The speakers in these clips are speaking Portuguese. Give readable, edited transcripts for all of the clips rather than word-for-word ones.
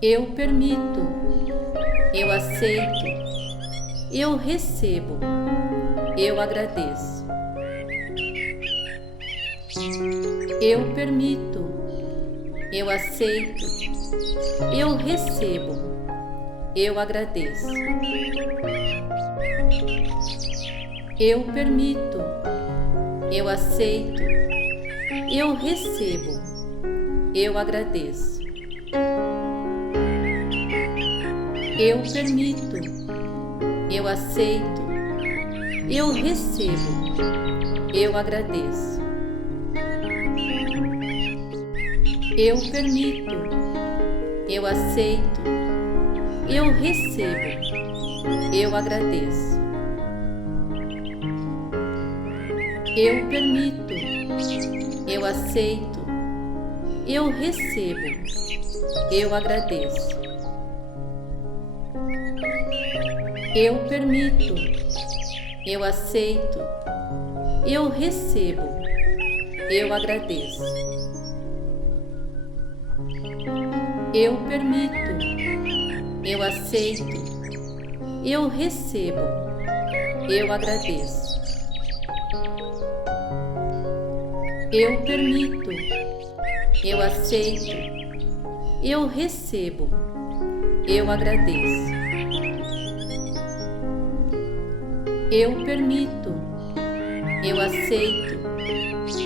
Eu permito, eu aceito, eu recebo, eu agradeço. Eu permito, eu aceito, eu recebo, eu agradeço. Eu permito, eu aceito, eu recebo, eu agradeço. Eu permito, eu aceito, eu recebo, eu agradeço. Eu permito, eu aceito, eu recebo, eu agradeço. Eu permito, eu aceito, eu recebo, eu agradeço. Eu permito, eu aceito, eu recebo, eu agradeço. Eu permito, eu aceito, eu recebo, eu agradeço. Eu permito, eu aceito, eu recebo, eu agradeço. Eu permito, eu aceito,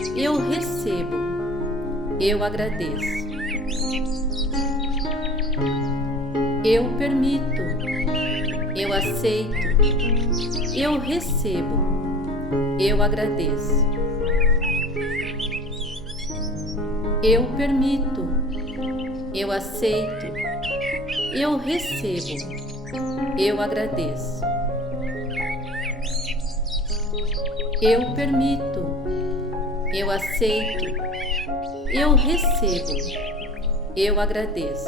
eu recebo, eu agradeço. Eu permito, eu aceito, eu recebo, eu agradeço. Eu permito, eu aceito, eu recebo, eu agradeço. Eu permito, eu aceito, eu recebo, eu agradeço.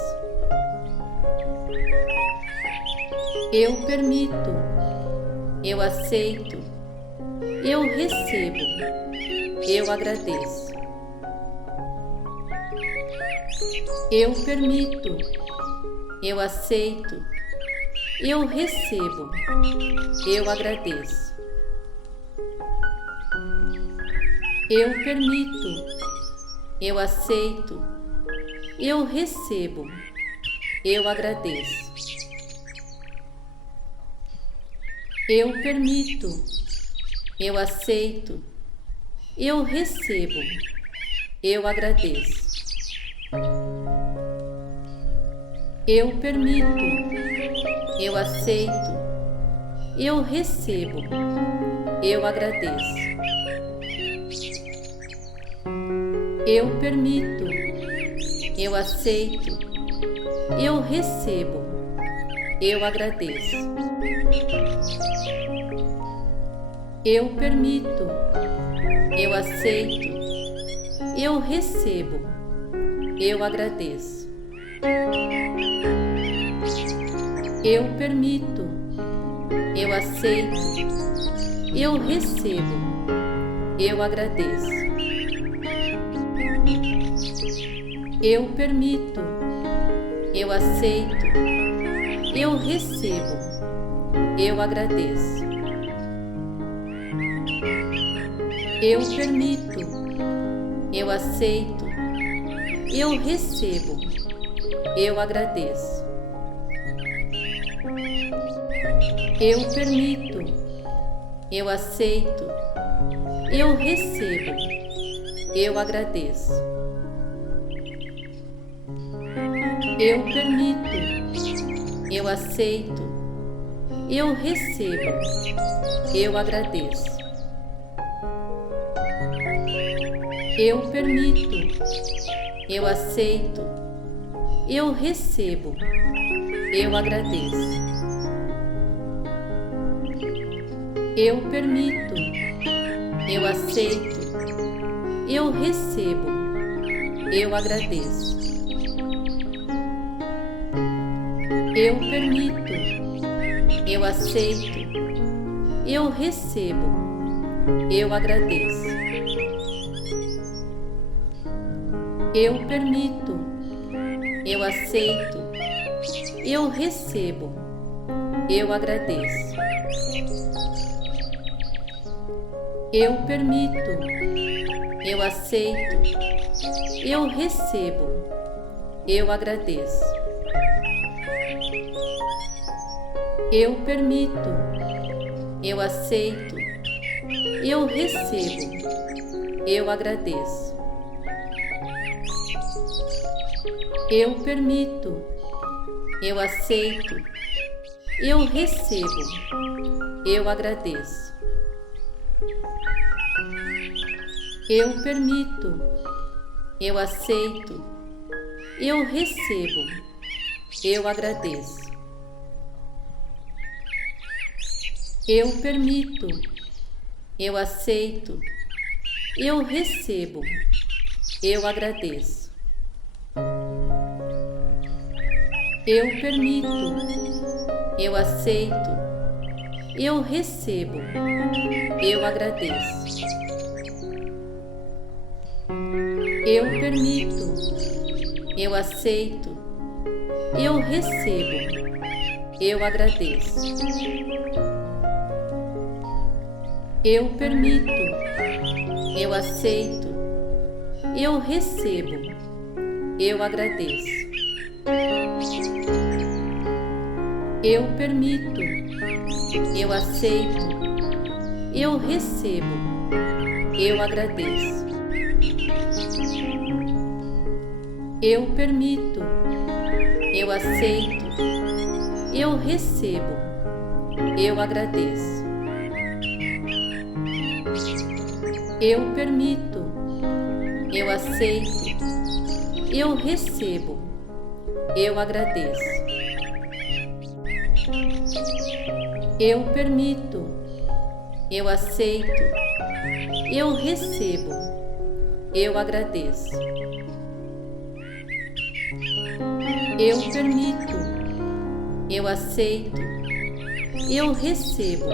Eu permito, eu aceito, eu recebo, eu agradeço. Eu permito, eu aceito, eu recebo, eu agradeço. Eu permito, eu aceito, eu recebo, eu agradeço. Eu permito, eu aceito, eu recebo, eu agradeço. Eu permito, eu aceito, eu recebo, eu agradeço. Eu permito, eu aceito, eu recebo, eu agradeço. Eu permito, eu aceito, eu recebo, eu agradeço. Eu permito, eu aceito, eu recebo, eu agradeço. Eu permito, eu aceito, eu recebo, eu agradeço. Eu permito, eu aceito, eu recebo, eu agradeço. Eu permito, eu aceito, eu recebo, eu agradeço. Eu permito, eu aceito, eu recebo, eu agradeço. Eu permito, eu aceito, eu recebo, eu agradeço. Eu permito, eu aceito, eu recebo, eu agradeço. Eu permito, eu aceito, eu recebo, eu agradeço. eu permito, eu aceito, eu recebo, eu agradeço. Eu permito, eu aceito, eu recebo, eu agradeço. Eu permito, eu aceito, eu recebo, eu agradeço. Eu permito, eu aceito, eu recebo, eu agradeço. Eu permito, eu aceito, eu recebo, eu agradeço. Eu permito, eu aceito, eu recebo, eu agradeço. Eu permito, eu aceito, eu recebo, eu agradeço. Eu permito, eu aceito, eu recebo, eu agradeço. Eu permito, eu aceito, eu recebo, eu agradeço. Eu permito, eu aceito, eu recebo, eu agradeço. Eu permito, eu aceito, eu recebo, eu agradeço. Eu permito, eu aceito, eu recebo, eu agradeço. Eu permito, eu aceito, eu recebo, eu agradeço. Eu permito, eu aceito, eu recebo,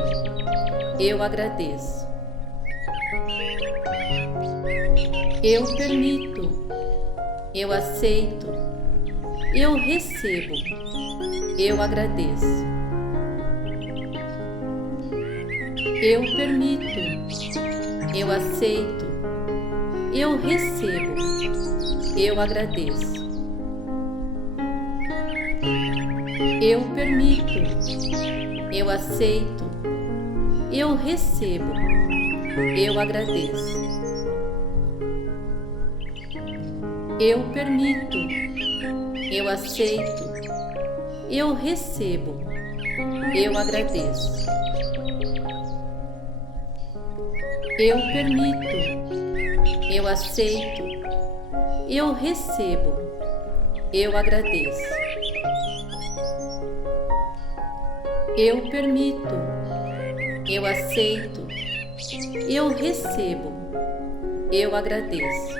eu agradeço. Eu permito, eu aceito, eu recebo, eu agradeço. Eu permito, eu aceito, eu recebo, eu agradeço. Eu permito, eu aceito, eu recebo, eu agradeço. Eu permito, eu aceito, eu recebo, eu agradeço. Eu permito, eu aceito, eu recebo, eu agradeço. Eu permito, eu aceito, eu recebo, eu agradeço. Eu permito, eu aceito, eu recebo, eu agradeço.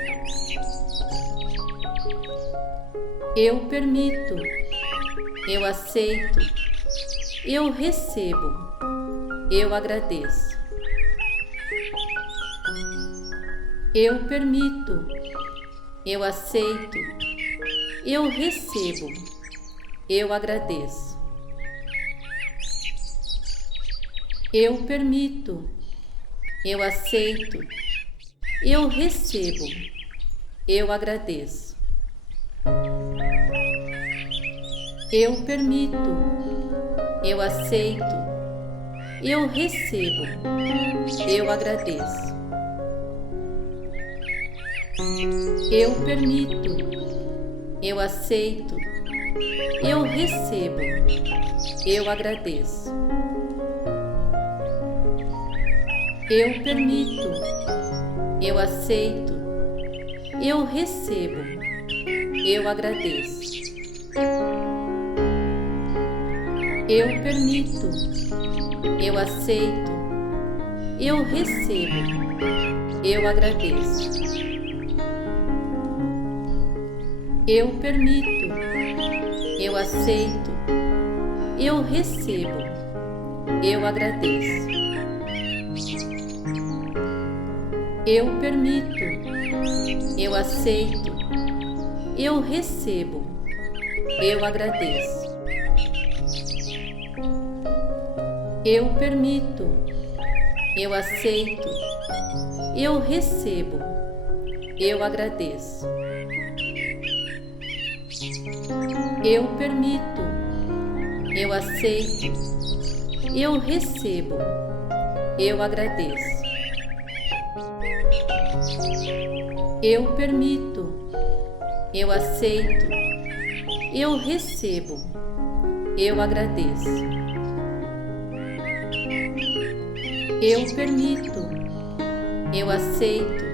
Eu permito, eu aceito, eu recebo, eu agradeço. Eu permito, eu aceito, eu recebo, eu agradeço. Eu permito, eu aceito, eu recebo, eu agradeço. Eu permito, eu aceito, eu recebo, eu agradeço. Eu permito, eu aceito, eu recebo, eu agradeço. Eu permito, eu aceito, eu recebo, eu agradeço. Eu permito, eu aceito, eu recebo, eu agradeço. Eu permito, eu aceito, eu recebo, eu agradeço. Eu permito, eu aceito, eu recebo, eu agradeço. Eu permito, eu aceito, eu recebo, eu agradeço. Eu permito, eu aceito, eu recebo, eu agradeço. Eu permito, eu aceito,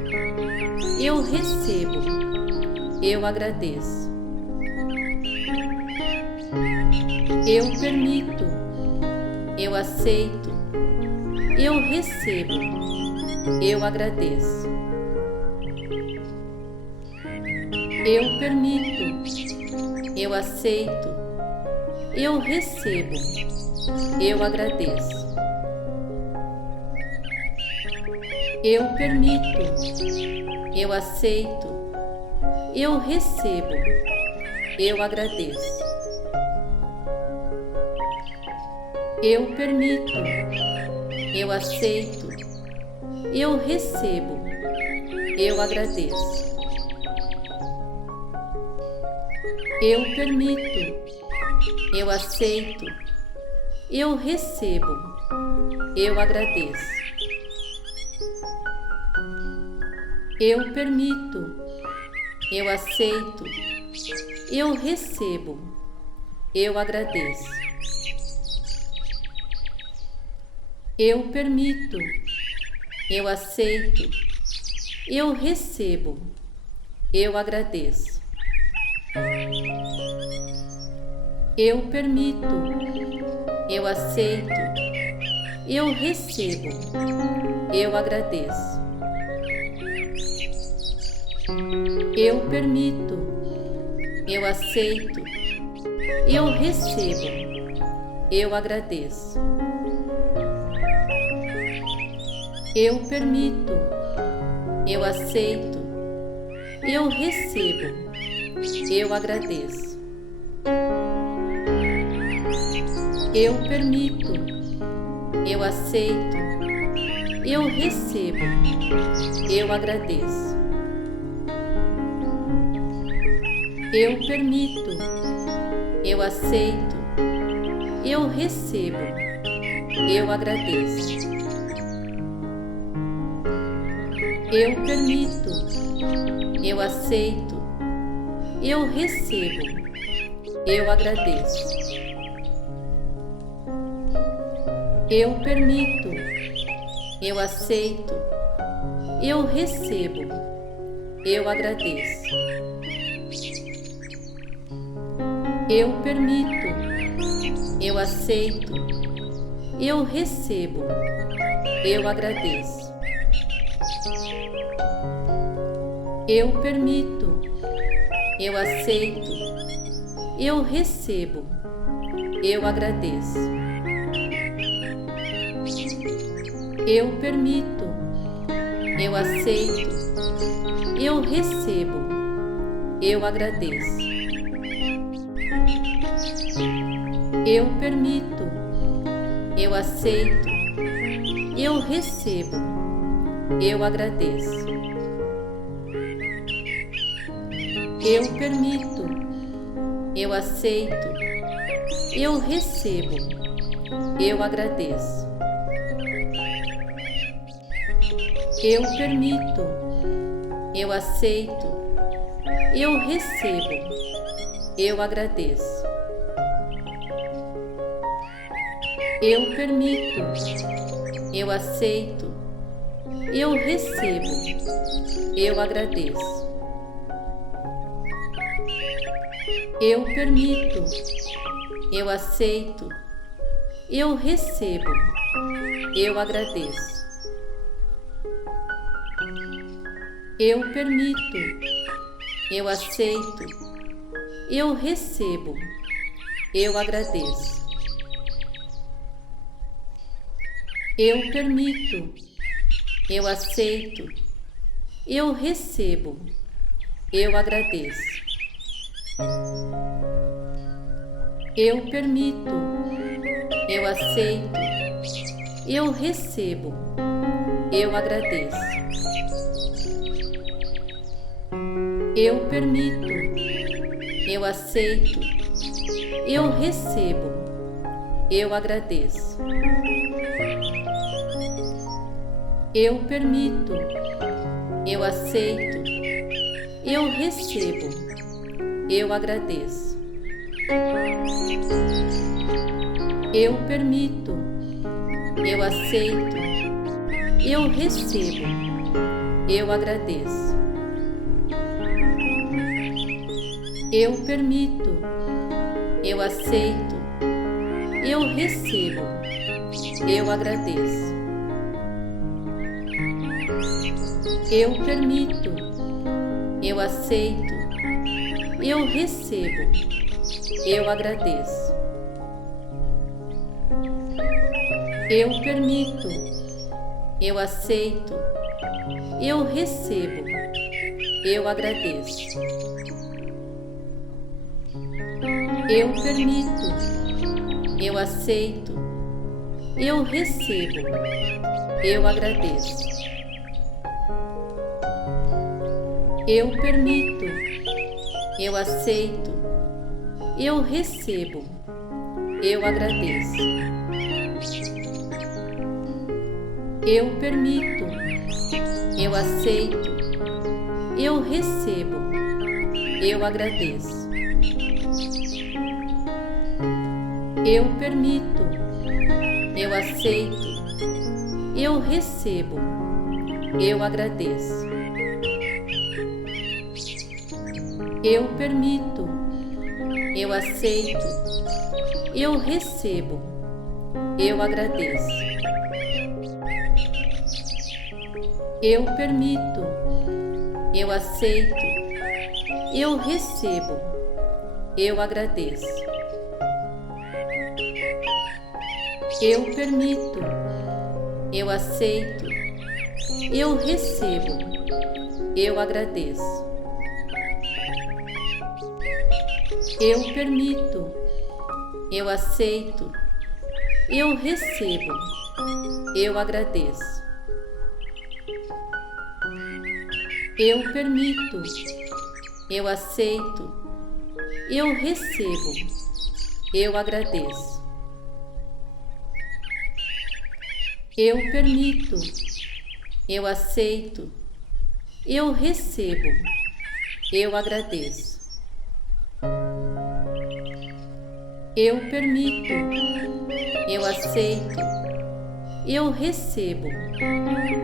eu recebo, eu agradeço. Eu permito, eu aceito, eu recebo, eu agradeço. Eu permito, eu aceito, eu recebo, eu agradeço. Eu permito, eu aceito, eu recebo, eu agradeço. Eu permito, eu aceito, eu recebo, eu agradeço. Eu permito, eu aceito, eu recebo, eu agradeço. Eu permito, eu aceito, eu recebo, eu agradeço. Eu permito, eu aceito, eu recebo, eu agradeço. Eu permito, eu aceito, eu recebo, eu agradeço. Eu permito, eu aceito, eu recebo, eu agradeço. Eu permito, eu aceito, eu recebo, eu agradeço. Eu permito, eu aceito, eu recebo, eu agradeço. Eu permito, eu aceito, eu recebo, eu agradeço. Eu permito, eu aceito, eu recebo, eu agradeço. Eu permito, eu aceito, eu recebo, eu agradeço. Eu permito, eu aceito, eu recebo, eu agradeço. Eu permito, eu aceito, eu recebo, eu agradeço. Eu permito, eu aceito, eu recebo, eu agradeço. Eu permito, eu aceito, eu recebo, eu agradeço. Eu permito, eu aceito, eu recebo, eu agradeço. Eu permito, eu aceito, eu recebo, eu agradeço. Eu permito, eu aceito, eu recebo, eu agradeço. Eu permito, eu aceito, eu recebo, eu agradeço. Eu permito, eu aceito, eu recebo, eu agradeço. Eu permito, eu aceito, eu recebo, eu agradeço. eu permito, eu aceito, eu recebo, eu agradeço. Eu permito, eu aceito, eu recebo, eu agradeço. Eu permito, eu aceito, eu recebo, eu agradeço. Eu permito, eu aceito, eu recebo, eu agradeço. Eu permito, eu aceito, eu recebo, eu agradeço. Eu permito, eu aceito, eu recebo, eu agradeço. Eu permito, eu aceito, eu recebo, eu agradeço. Eu permito, eu aceito, eu recebo, eu agradeço. Eu permito, eu aceito, eu recebo, eu agradeço. Eu permito, eu aceito, eu recebo, eu agradeço. Eu permito, eu aceito, eu recebo, eu agradeço. Eu permito, eu aceito, eu recebo, eu agradeço. Eu permito, eu aceito, eu recebo, eu agradeço. Eu permito, eu aceito, eu recebo, eu agradeço. Eu permito, eu aceito, eu recebo, eu agradeço. Eu permito, eu aceito, eu recebo, eu agradeço. Eu permito, eu aceito, eu recebo, eu agradeço. Eu permito, eu aceito, eu recebo,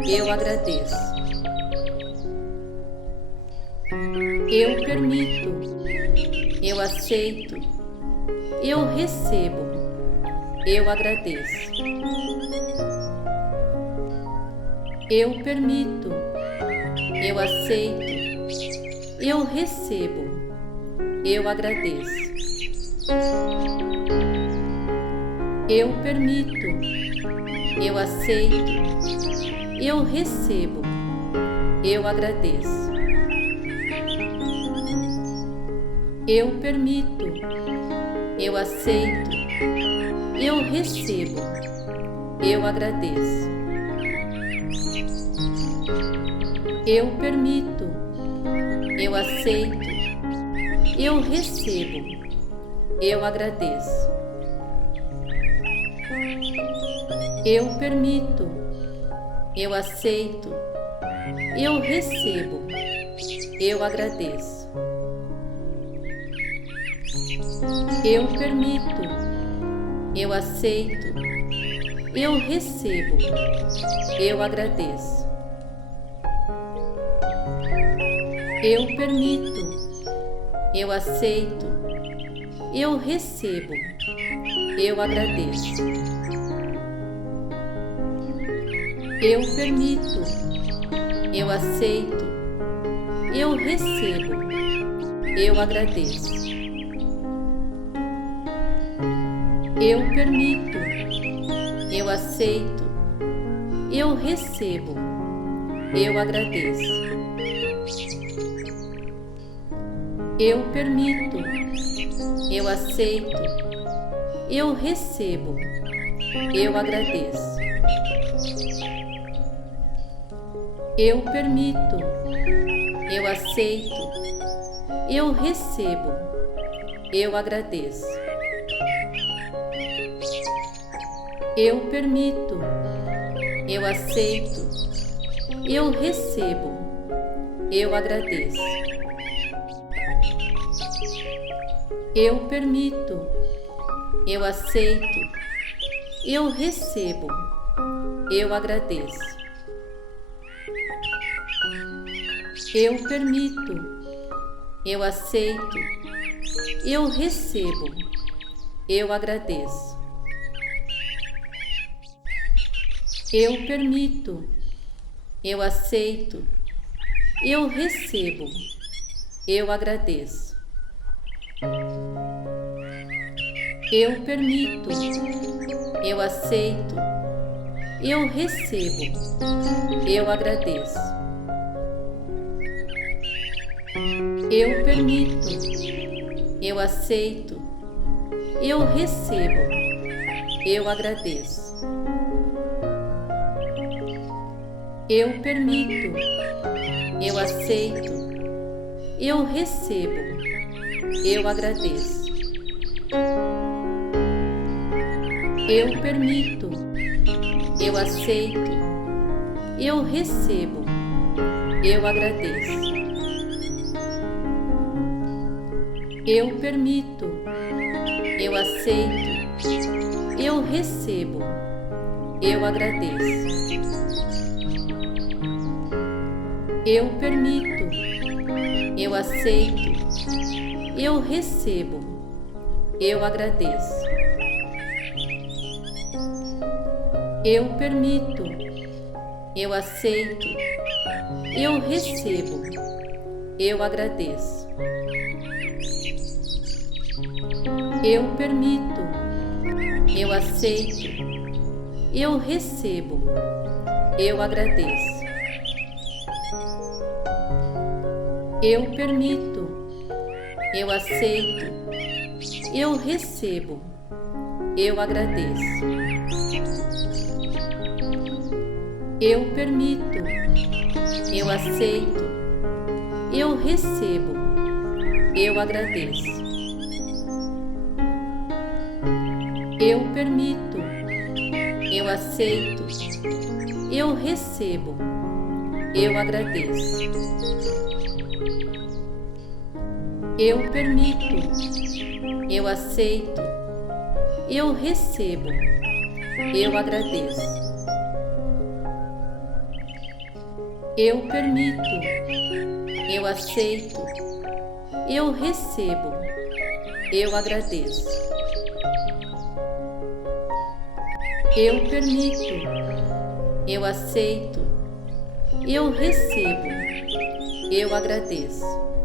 eu agradeço. Eu permito, eu aceito, eu recebo, eu agradeço. Eu permito, eu aceito, eu recebo, eu agradeço. Eu permito, eu aceito, eu recebo, eu agradeço. Eu permito, eu aceito, eu recebo, eu agradeço. Eu permito, eu aceito, eu recebo, eu agradeço. Eu permito, eu aceito, eu recebo, eu agradeço. Eu permito, eu aceito, eu recebo, eu agradeço. Eu permito, eu aceito, eu recebo, eu agradeço. Eu permito, eu aceito, eu recebo, eu agradeço. Eu permito, eu aceito, eu recebo, eu agradeço. Eu permito, eu aceito, eu recebo, eu agradeço. Eu permito, eu aceito, eu recebo, eu agradeço. Eu permito, eu aceito, eu recebo, eu agradeço. Eu permito, eu aceito, eu recebo, eu agradeço. Eu permito, eu aceito, eu recebo, eu agradeço. Eu permito, eu aceito, eu recebo, eu agradeço. Eu permito, eu aceito, eu recebo, eu agradeço. Eu permito, eu aceito, eu recebo, eu agradeço. Eu permito, eu aceito, eu recebo, eu agradeço. Eu permito, eu aceito, eu recebo, eu agradeço. Eu permito, eu aceito, eu recebo, eu agradeço. Eu permito, eu aceito, eu recebo, eu agradeço. Eu permito, eu aceito, eu recebo, eu agradeço. Eu permito, eu aceito, eu recebo, eu agradeço. Eu permito, eu aceito, eu recebo, eu agradeço. Eu permito, eu aceito, eu recebo, eu agradeço. Eu permito, eu aceito, eu recebo, eu agradeço. Eu permito, eu aceito, eu recebo, eu agradeço. Eu permito, eu aceito, eu recebo, eu agradeço. Eu permito, eu aceito, eu recebo, eu agradeço.